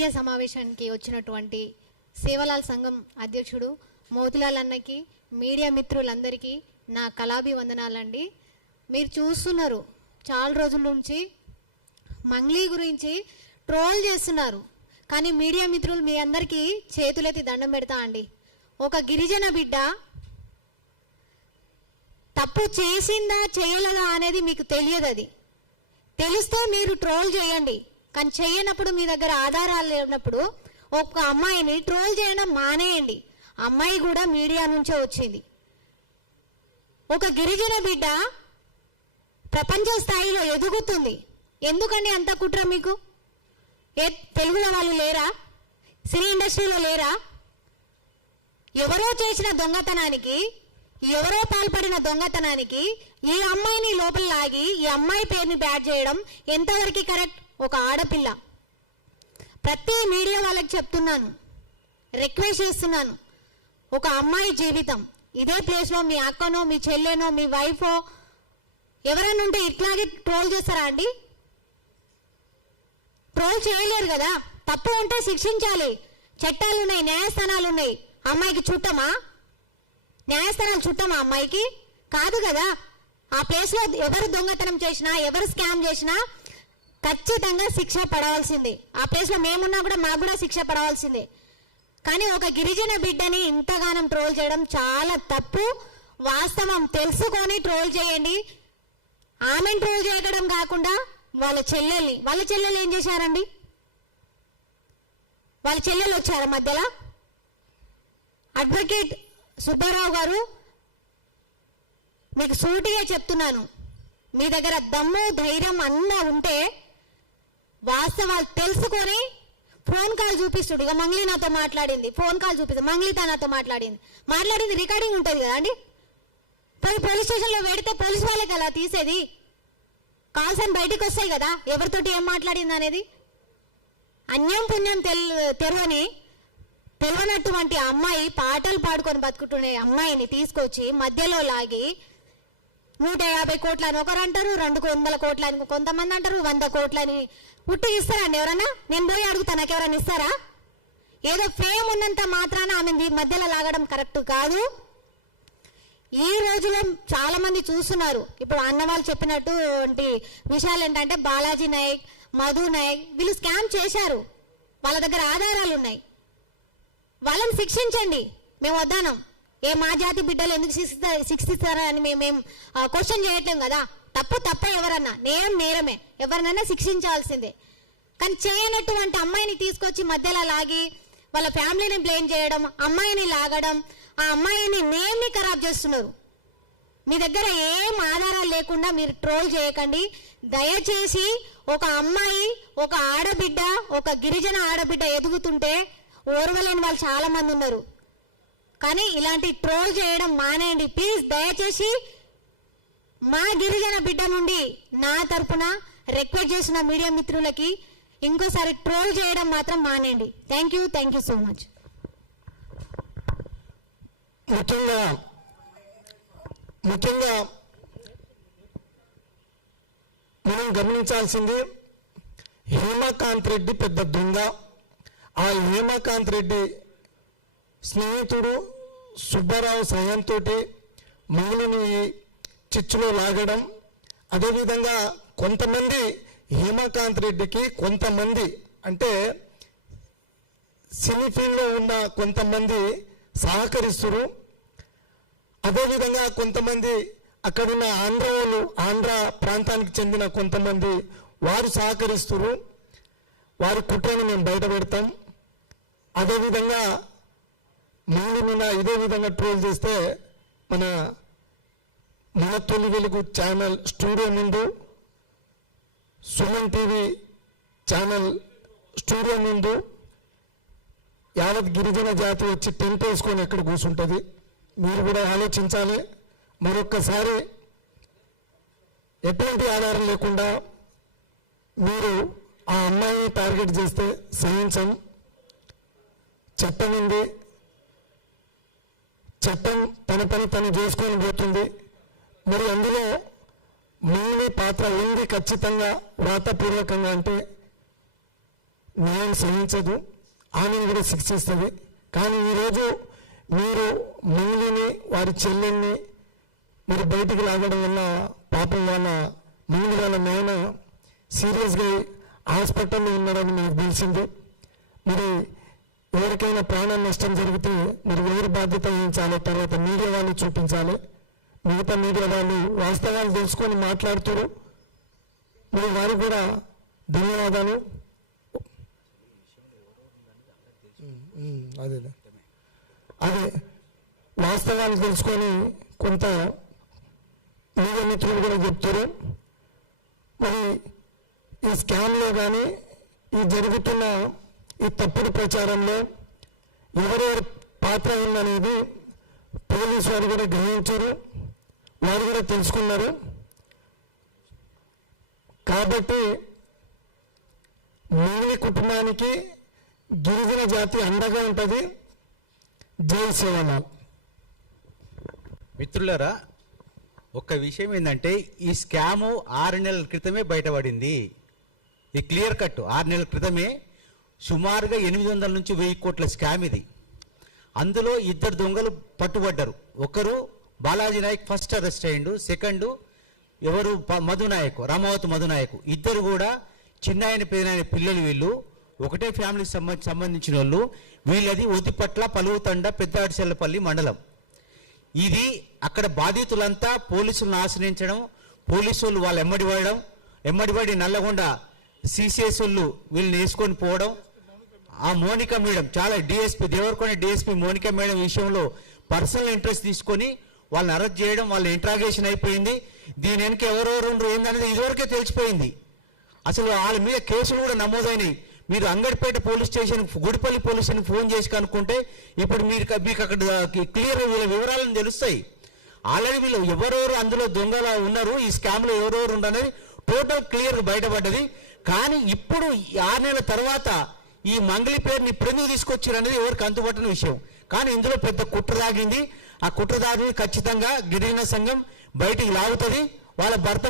Media సమావేశానికి వచ్చినటువంటి సేవలాల్ సంఘం అధ్యక్షుడు మోతిలాల్ అన్నకి, మీడియా మిత్రులందరికీ నా కళాభివందనాలండి. మీరు చూస్తున్నారు, చాలా రోజుల నుంచి మంగ్లీ గురించి ట్రోల్ చేస్తున్నారు. కానీ మీడియా మిత్రులు మీ అందరికీ చేతులెత్తి దండం పెడతా అండి. ఒక గిరిజన బిడ్డ తప్పు చేసిందా చేయలేదా అనేది మీకు తెలియదు. అది తెలిస్తే మీరు ట్రోల్ చేయండి. కానీ చేయనప్పుడు, మీ దగ్గర ఆధారాలు లేనప్పుడు ఒక అమ్మాయిని ట్రోల్ చేయడం మానేయండి. అమ్మాయి కూడా మీడియా నుంచే వచ్చింది. ఒక గిరిజన బిడ్డ ప్రపంచ స్థాయిలో ఎదుగుతుంది. ఎందుకండి అంత కుట్ర మీకు? తెలుగులో వాళ్ళు లేరా? సినీ ఇండస్ట్రీలో లేరా? ఎవరో చేసిన దొంగతనానికి, ఎవరో పాల్పడిన దొంగతనానికి ఈ అమ్మాయిని లోపల లాగి ఈ అమ్మాయి పేరుని బ్యాడ్ చేయడం ఎంతవరకు కరెక్ట్? ఒక ఆడపిల్ల. ప్రతి మీడియా వాళ్ళకి చెప్తున్నాను, రిక్వెస్ట్ చేస్తున్నాను, ఒక అమ్మాయి జీవితం ఇదే ప్లేస్లో మీ అక్కనో, మీ చెల్లెనో, మీ వైఫో ఎవరైనా ఉంటే ఇట్లాగే ట్రోల్ చేస్తారా అండి? ట్రోల్ చేయలేరు కదా. తప్పు ఉంటే శిక్షించాలి. చట్టాలు ఉన్నాయి, న్యాయస్థానాలు ఉన్నాయి. అమ్మాయికి చుట్టమా? న్యాయస్థానాలు చుట్టమా అమ్మాయికి? కాదు కదా. ఆ ప్లేస్లో ఎవరు దొంగతనం చేసినా, ఎవరు స్కామ్ చేసినా ఖచ్చితంగా శిక్ష పడవలసిందే. ఆ ప్లేస్లో మేమున్నా కూడా మాకు కూడా శిక్ష పడవలసిందే. కానీ ఒక గిరిజన బిడ్డని ఇంతగానం ట్రోల్ చేయడం చాలా తప్పు. వాస్తవం తెలుసుకొని ట్రోల్ చేయండి. ఆమెను ట్రోల్ చేయడం కాకుండా వాళ్ళ చెల్లెలు ఏం చేశారండి? వాళ్ళ చెల్లెలు వచ్చారా మధ్యలో? అడ్వకేట్ సుబ్బారావు గారు, మీకు సూటిగా చెప్తున్నాను, మీ దగ్గర దమ్ము ధైర్యం అన్నా ఉంటే వాస్తవాలు తెలుసుకొని ఫోన్ కాల్ చూపిస్తుడు. ఇక మంగ్లీ నాతో మాట్లాడింది, ఫోన్ కాల్ చూపిస్తుంది. మంగ్లీతో నాతో మాట్లాడింది రికార్డింగ్ ఉంటుంది కదా అండి. పోలీస్ స్టేషన్లో పెడితే పోలీస్ వాళ్ళే కదా తీసేది. కాల్స్ అని బయటికి వస్తాయి కదా, ఎవరితోటి ఏం మాట్లాడింది అనేది. అన్యం పుణ్యం తెలియనటువంటి అమ్మాయి పాటలు పాడుకొని బతుకుతున్న అమ్మాయిని తీసుకొచ్చి మధ్యలో లాగి 150 కోట్లని ఒకరు అంటారు, 200 కోట్లని కొంతమంది అంటారు, 100 కోట్లని ఉట్టి ఇస్తారండి ఎవరన్నా? నేను పోయి అడుగుతా, నాకు ఎవరైనా ఇస్తారా? ఏదో ఫేమ్ ఉన్నంత మాత్రాన ఆమె మధ్యలో లాగడం కరెక్ట్ కాదు. ఈ రోజులో చాలా మంది చూస్తున్నారు. ఇప్పుడు అన్నవాళ్ళు చెప్పినటువంటి విషయాలు ఏంటంటే, బాలాజీ నాయక్, మధు నాయక్ వీళ్ళు స్కామ్ చేశారు. వాళ్ళ దగ్గర ఆధారాలు ఉన్నాయి. వాళ్ళని శిక్షించండి. మేము వద్దానం. మా జాతి బిడ్డలు ఎందుకు శిక్షిస్తారా అని మేమేం క్వశ్చన్ చేయట్లేం కదా. తప్ప ఎవరన్నా, నేరమే, ఎవరినైనా శిక్షించాల్సిందే. కానీ చేయనటువంటి అమ్మాయిని తీసుకొచ్చి మధ్యలో లాగి వాళ్ళ ఫ్యామిలీని బ్లేమ్ చేయడం, అమ్మాయిని లాగడం, ఆ అమ్మాయిని నేమ్ని ఖరాబ్ చేస్తున్నారు. మీ దగ్గర ఏం ఆధారాలు లేకుండా మీరు ట్రోల్ చేయకండి దయచేసి. ఒక అమ్మాయి, ఒక ఆడబిడ్డ, ఒక గిరిజన ఆడబిడ్డ ఎదుగుతుంటే ఓర్వలేని వాళ్ళు చాలా మంది ఉన్నారు. కానీ ఇలాంటి ట్రోల్ చేయడం మానేయండి ప్లీజ్, దయచేసి. మా గిరిజన బిడ్డ నుండి నా తరపున రిక్వెస్ట్ చేసిన మీడియా మిత్రులకి ఇంకోసారి ట్రోల్ చేయడం మాత్రం మానేయండి. Thank you so much. ముఖ్యంగా మనం గమనించాల్సింది, హేమకాంత్ రెడ్డి పెద్ద దొంగ. ఆ హేమకాంత్ రెడ్డి స్నేహితుడు సుబ్బారావు సహాయంతో మంగులిని చిచ్చులో లాగడం, అదేవిధంగా కొంతమంది హేమకాంత్ రెడ్డికి, కొంతమంది అంటే సినీ ఫీల్డ్లో ఉన్న కొంతమంది సహకరిస్తున్నారు. అదేవిధంగా కొంతమంది అక్కడున్న ఆంధ్ర ప్రాంతానికి చెందిన కొంతమంది వారు సహకరిస్తున్నారు. వారి కుట్రను మేము బయట పెడతాం. అదేవిధంగా ముందు ఇదే విధంగా ట్రోల్ చేస్తే మన తొలి వెలుగు ఛానల్ స్టూడియో ముందు, సుమన్ టీవీ ఛానల్ స్టూడియో ముందు యావత్ గిరిజన జాతి వచ్చి టెంట్ వేసుకొని ఎక్కడ కూర్చుంటుంది. మీరు కూడా ఆలోచించాలి. మరొక్కసారి ఎటువంటి ఆధారం లేకుండా మీరు ఆ అమ్మాయిని టార్గెట్ చేస్తే సహించం. చట్టం ఉంది, చట్టం తన పని తను చేసుకొని పోతుంది. మరి అందులో మీ పాత్ర ఉంది ఖచ్చితంగా, వ్రాతపూర్వకంగా. అంటే న్యాయం సహించదు, ఆమెను కూడా శిక్షిస్తుంది. కానీ ఈరోజు మీరు మంగిలిని వారి చెల్లెల్ని మరి బయటికి లాగడం వల్ల పాపం వాళ్ళ మంగిలి వాళ్ళ నాయన సీరియస్గా హాస్పిటల్లో ఉన్నారని మనకు తెలిసింది. మరి ఎవరికైనా ప్రాణ నష్టం జరిగితే మరి ఎవరి బాధ్యత వహించాలి, తర్వాత మీడియా వాళ్ళు చూపించాలి. మిగతా మీడియా వాళ్ళు వాస్తవాలు తెలుసుకొని మాట్లాడుతారు. మరి వారికి కూడా ధన్యవాదాలు. అదే వాస్తవాలు తెలుసుకొని కొంత మీడియా మిత్రులు కూడా చెప్తారు. మరి ఈ స్కామ్లో కానీ ఈ జరుగుతున్న ఈ తప్పుడు ప్రచారంలో ఎవరెవరి పాత్ర ఉందనేది పోలీసు వారు కూడా గ్రహించారు, వారు కూడా తెలుసుకున్నారు. కాబట్టి మంగిలి కుటుంబానికి గిరిజన జాతి అండగా ఉంటుంది. జై సేవలాల్. మిత్రులారా, ఒక్క విషయం ఏంటంటే ఈ స్కాము 6 నెలల క్రితమే బయటపడింది. ఇది క్లియర్ కట్. 6 నెలల క్రితమే సుమారుగా 800 నుంచి 1000 కోట్ల స్కామ్ ఇది. అందులో 2 దొంగలు పట్టుబడ్డారు. ఒకరు బాలాజీ నాయక్ ఫస్ట్ అరెస్ట్ అయ్యిండు, సెకండ్ ఎవరు మధునాయక్, రామావతి మధునాయక్. ఇద్దరు కూడా చిన్నాయన పేదనాయన పిల్లలు. వీళ్ళు ఒకటే ఫ్యామిలీకి సంబంధించిన వాళ్ళు. వీళ్ళది ఒదిపట్ల పలువుతండ పెద్ద అడిచెల్లపల్లి మండలం. ఇది అక్కడ బాధితులంతా పోలీసులను ఆశ్రయించడం, పోలీసు వాళ్ళు వాళ్ళు ఎమ్మడిపడి నల్లగొండ సిసిఎస్ వాళ్ళు వీళ్ళని వేసుకొని పోవడం. ఆ మోనికా మేడం చాలా DSP Devarakonda DSP Monica madam విషయంలో పర్సనల్ ఇంట్రెస్ట్ తీసుకొని వాళ్ళని అరెస్ట్ చేయడం, వాళ్ళ ఇంట్రాగేషన్ అయిపోయింది. దీని వెనక ఎవరెవరు ఏందనేది ఇదివరకే తెలిసిపోయింది. అసలు వాళ్ళ మీద కేసులు కూడా నమోదైనాయి. మీరు Angadipeta police station, Gudipalli police station phone చేసి కనుక్కుంటే ఇప్పుడు మీకు అక్కడ క్లియర్ వీళ్ళ వివరాలను తెలుస్తాయి. ఆల్రెడీ వీళ్ళు ఎవరెవరు అందులో దొంగలు ఉన్నారు, ఈ స్కామ్లో ఎవరెవరు ఉండనేది టోటల్ క్లియర్గా బయటపడ్డది. కానీ ఇప్పుడు 6 నెలల తర్వాత ఈ మంగళి పేరుని ఇప్పుడు ఎందుకు తీసుకొచ్చారు అనేది ఎవరికి అంతుపట్టిన విషయం. కానీ ఇందులో పెద్ద కుట్ర దాగింది. ఆ కుట్ర దాగింది ఖచ్చితంగా గిరిజన సంఘం బయటికి లాగుతుంది. వాళ్ళ భర్త